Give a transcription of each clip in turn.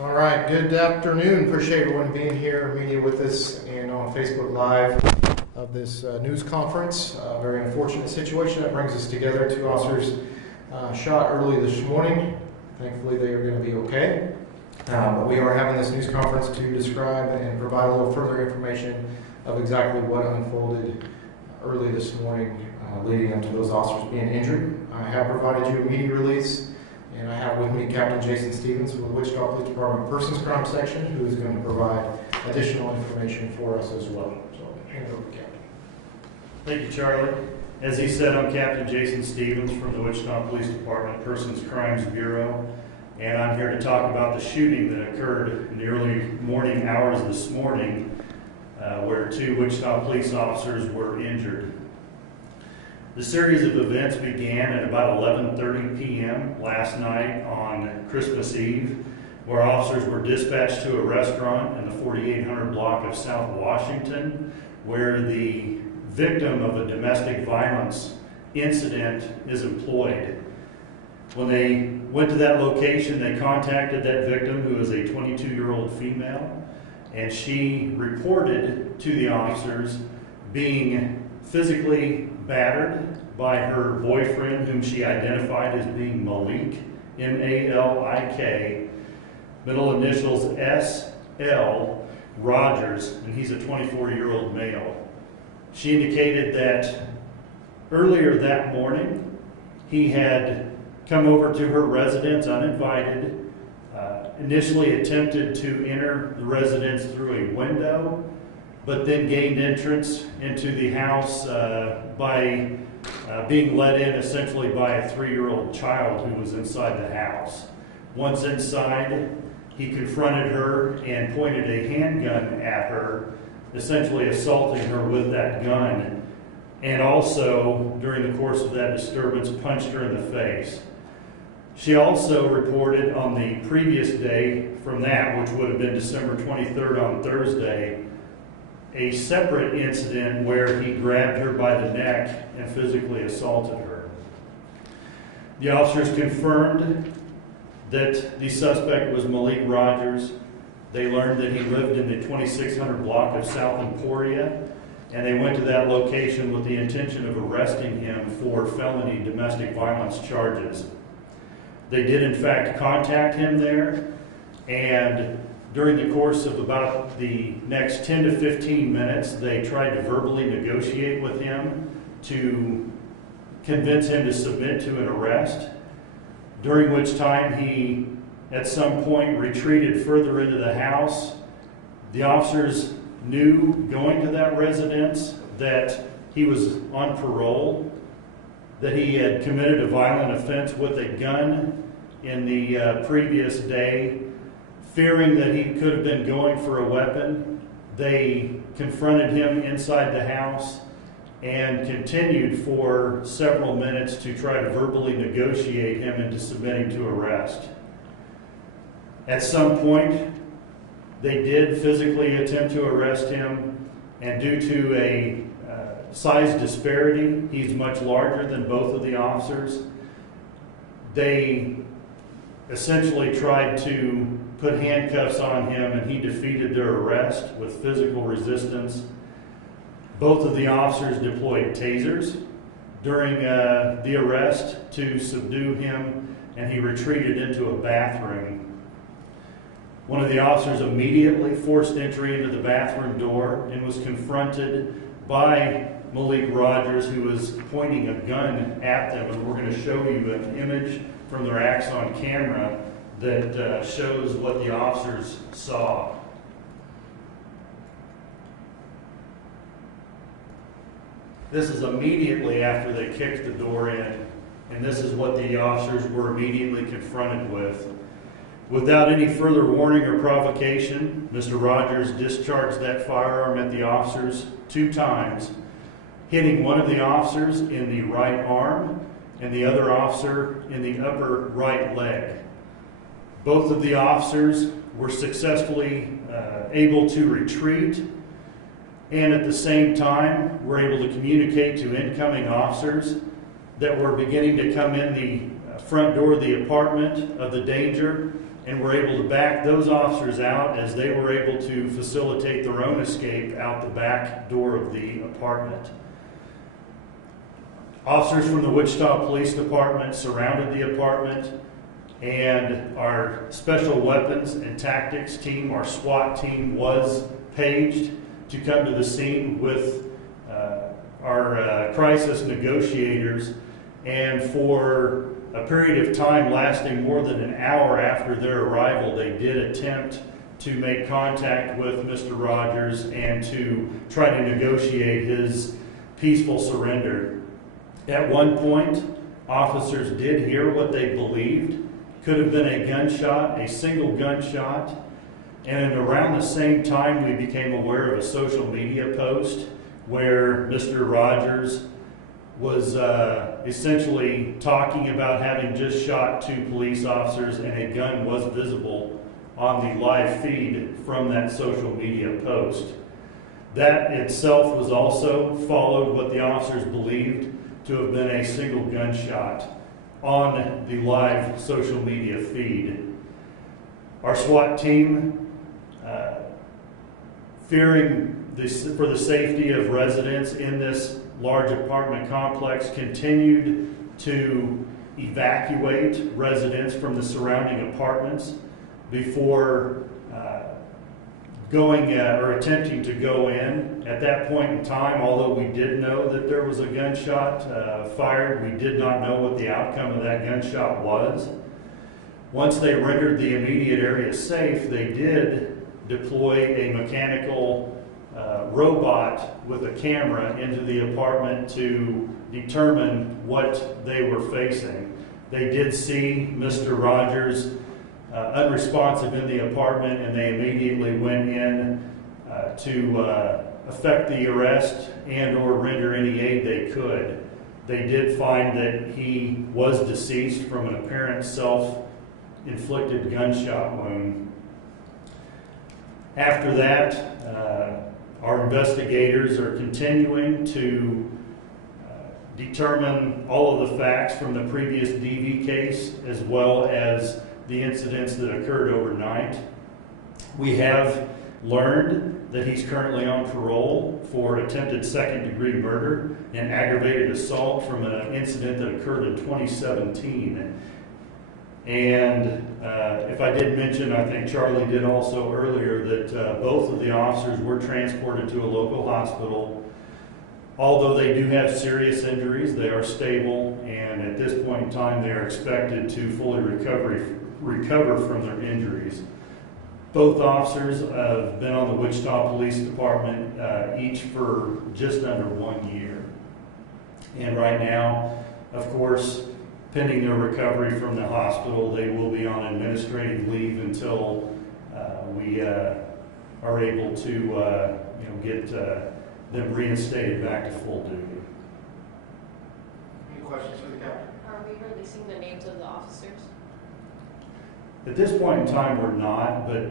All right, good afternoon. Appreciate everyone being here, media with us, and on Facebook Live of this news conference. Very unfortunate situation that brings us together. Two officers shot early this morning. Thankfully, they are going to be okay. But we are having this news conference to describe and provide a little further information of exactly what unfolded early this morning, leading up to those officers being injured. I have provided you a media release. And I have with me Captain Jason Stevens from the Wichita Police Department Persons Crime Section, who is going to provide additional information for us as well. So, hand it over to Captain. Thank you, Charlie. As he said, I'm Captain Jason Stevens from the Wichita Police Department Persons Crimes Bureau, and I'm here to talk about the shooting that occurred in the early morning hours this morning, where two Wichita police officers were injured. The series of events began at about 11:30 p.m. last night on Christmas Eve, where officers were dispatched to a restaurant in the 4800 block of South Washington, where the victim of a domestic violence incident is employed. When they went to that location, they contacted that victim, who is a 22-year-old female, and she reported to the officers being physically battered by her boyfriend, whom she identified as being Malik, M-A-L-I-K, middle initials S-L, Rogers, and he's a 24-year-old male. She indicated that earlier that morning, he had come over to her residence uninvited, initially attempted to enter the residence through a window, but then gained entrance into the house by being let in essentially by a 3-year-old child who was inside the house. Once inside, he confronted her and pointed a handgun at her, essentially assaulting her with that gun, and also, during the course of that disturbance, punched her in the face. She also reported on the previous day from that, which would have been December 23rd on Thursday, a separate incident where he grabbed her by the neck and physically assaulted her. The officers confirmed that the suspect was Malik Rogers. They learned that he lived in the 2600 block of South Emporia, and they went to that location with the intention of arresting him for felony domestic violence charges. They did in fact contact him there, and during the course of about the next 10 to 15 minutes, they tried to verbally negotiate with him to convince him to submit to an arrest, during which time he, at some point, retreated further into the house. The officers knew, going to that residence, that he was on parole, that he had committed a violent offense with a gun in the previous day. Fearing that he could have been going for a weapon, they confronted him inside the house and continued for several minutes to try to verbally negotiate him into submitting to arrest. At some point, they did physically attempt to arrest him, and due to a size disparity, he's much larger than both of the officers, they essentially tried to put handcuffs on him, and he defeated their arrest with physical resistance. Both of the officers deployed tasers during the arrest to subdue him, and he retreated into a bathroom. One of the officers immediately forced entry into the bathroom door and was confronted by Malik Rogers, who was pointing a gun at them, and we're going to show you an image from their Axon camera that shows what the officers saw. This is immediately after they kicked the door in, and this is what the officers were immediately confronted with. Without any further warning or provocation, Mr. Rogers discharged that firearm at the officers 2 times, hitting one of the officers in the right arm and the other officer in the upper right leg. Both of the officers were successfully able to retreat, and at the same time were able to communicate to incoming officers that were beginning to come in the front door of the apartment of the danger and were able to back those officers out as they were able to facilitate their own escape out the back door of the apartment. Officers from the Wichita Police Department surrounded the apartment, and our Special Weapons and Tactics team, our SWAT team, was paged to come to the scene with our crisis negotiators, and for a period of time lasting more than an hour after their arrival, they did attempt to make contact with Mr. Rogers and to try to negotiate his peaceful surrender. At one point, officers did hear what they believed could have been a gunshot, a single gunshot, and around the same time we became aware of a social media post where Mr. Rogers was essentially talking about having just shot 2 police officers, and a gun was visible on the live feed from that social media post. That itself was also followed what the officers believed to have been a single gunshot on the live social media feed. Our SWAT team, fearing for the safety of residents in this large apartment complex, continued to evacuate residents from the surrounding apartments before going or attempting to go in. At that point in time, although we did know that there was a gunshot fired, we did not know what the outcome of that gunshot was. Once they rendered the immediate area safe, they did deploy a mechanical robot with a camera into the apartment to determine what they were facing. They did see Mr. Rogers unresponsive in the apartment, and they immediately went in to effect the arrest and or render any aid they could. They did find that he was deceased from an apparent self-inflicted gunshot wound. After that, our investigators are continuing to determine all of the facts from the previous DV case as well as the incidents that occurred overnight. We have learned that he's currently on parole for attempted second-degree murder and aggravated assault from an incident that occurred in 2017. And if I did mention, I think Charlie did also earlier, that both of the officers were transported to a local hospital. Although they do have serious injuries, they are stable, and at this point in time they are expected to fully recover from their injuries. Both officers have been on the Wichita Police Department each for just under 1 year. And right now, of course, pending their recovery from the hospital, they will be on administrative leave until we are able to get them reinstated back to full duty. Any questions for the captain? Are we releasing the names of the officers? At this point in time, we're not, but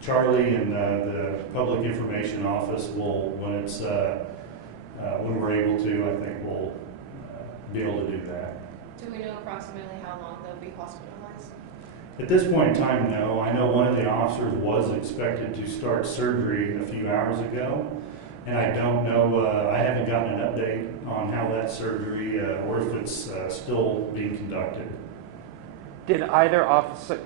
Charlie and the Public Information Office will, when we're able to, I think we'll be able to do that. Do we know approximately how long they'll be hospitalized? At this point in time, no. I know one of the officers was expected to start surgery a few hours ago, and I don't know, I haven't gotten an update on how that surgery or if it's still being conducted. Did either officer,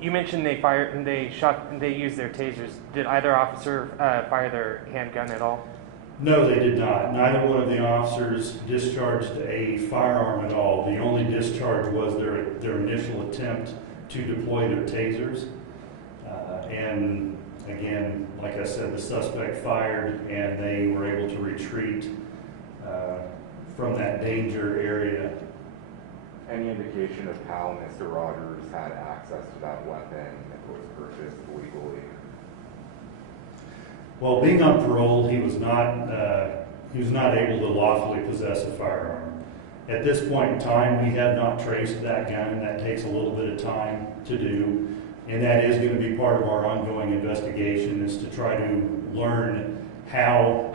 you mentioned they fired and they shot and they used their tasers. Did either officer fire their handgun at all? No, they did not. Neither one of the officers discharged a firearm at all. The only discharge was their initial attempt to deploy their tasers. And again, like I said, the suspect fired and they were able to retreat from that danger area. Any indication of how Mr. Rogers had access to that weapon if it was purchased legally? Well, being on parole, he was not able to lawfully possess a firearm. At this point in time, we have not traced that gun. That takes a little bit of time to do, and that is going to be part of our ongoing investigation, is to try to learn how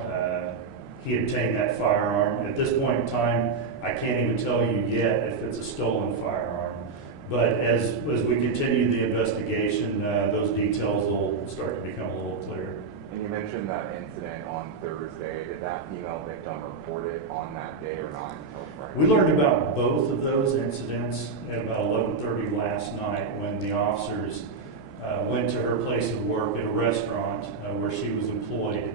he obtained that firearm. At this point in time, I can't even tell you yet if it's a stolen firearm. But as we continue the investigation, those details will start to become a little clearer. And you mentioned that incident on Thursday. Did that female victim report it on that day or not until Friday? We learned about both of those incidents at about 11:30 last night when the officers went to her place of work at a restaurant where she was employed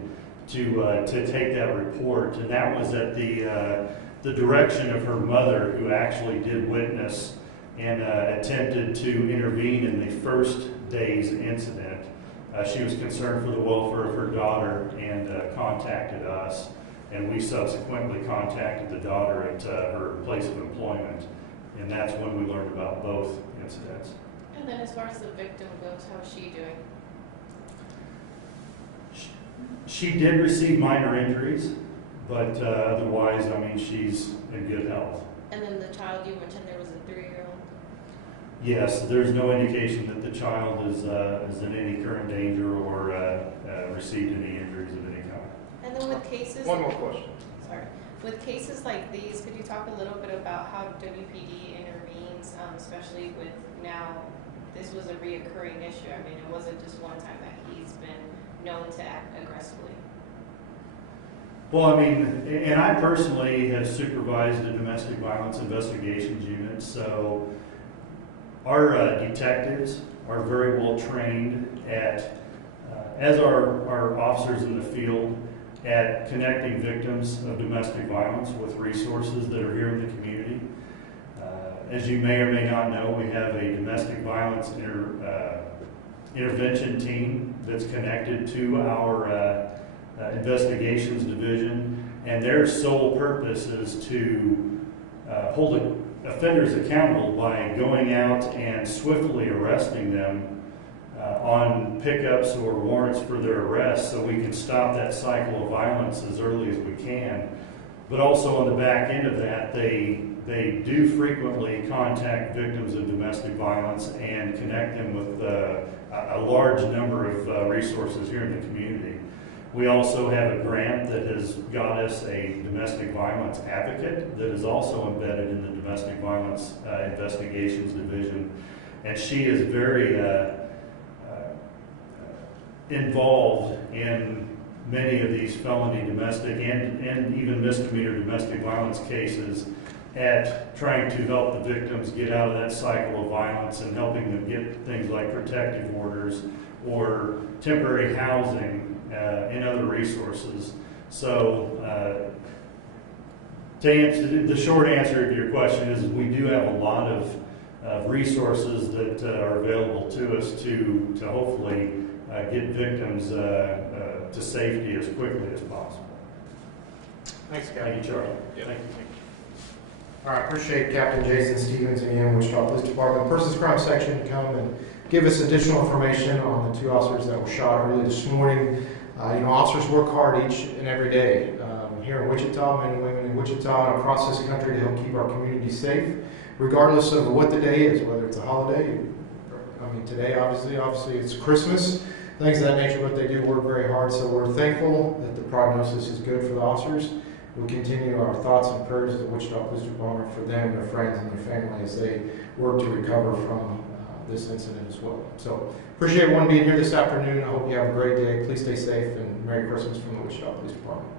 to take that report. And that was at the direction of her mother, who actually did witness and attempted to intervene in the first day's incident. She was concerned for the welfare of her daughter and contacted us, and we subsequently contacted the daughter at her place of employment, and that's when we learned about both incidents. And then as far as the victim goes, how is she doing? She did receive minor injuries, but otherwise, I mean, she's in good health. And then the child you mentioned, there was a 3-year-old. Yes, there's no indication that the child is in any current danger or received any injuries of any kind. And then with cases... One more question. Sorry. With cases like these, could you talk a little bit about how Wpd intervenes, especially with now, this was a reoccurring issue. I mean, it wasn't just one time that he's been known to act aggressively. Well, I mean, and I personally have supervised a domestic violence investigations unit, so our detectives are very well trained at, as our officers in the field, at connecting victims of domestic violence with resources that are here in the community. As you may or may not know, we have a domestic violence intervention team that's connected to our investigations division, and their sole purpose is to hold offenders accountable by going out and swiftly arresting them on pickups or warrants for their arrest, so we can stop that cycle of violence as early as we can. But also on the back end of that, they do frequently contact victims of domestic violence and connect them with a large number of resources here in the community. We also have a grant that has got us a domestic violence advocate that is also embedded in the domestic violence investigations division, and she is very involved in many of these felony domestic and even misdemeanor domestic violence cases at trying to help the victims get out of that cycle of violence and helping them get things like protective orders or temporary housing and other resources. So to answer the short answer of your question is we do have a lot of resources that are available to us to hopefully get victims to safety as quickly as possible. Thanks, Captain. Thank you, Charlie. Yeah. Thank you. All right, appreciate Captain Jason Stevens and the Wichita Police Department Persons Crime Section to come and give us additional information on the 2 officers that were shot early this morning. Officers work hard each and every day here in Wichita, men and women in Wichita and across this country to help keep our community safe, regardless of what the day is, whether it's a holiday. I mean, today, obviously it's Christmas, things of that nature, but they do work very hard. So we're thankful that the prognosis is good for the officers. We'll continue our thoughts and prayers of the Wichita Police Department for them, their friends, and their family as they work to recover from this incident as well. So appreciate everyone being here this afternoon. I hope you have a great day. Please stay safe, and Merry Christmas from the Wichita Police Department.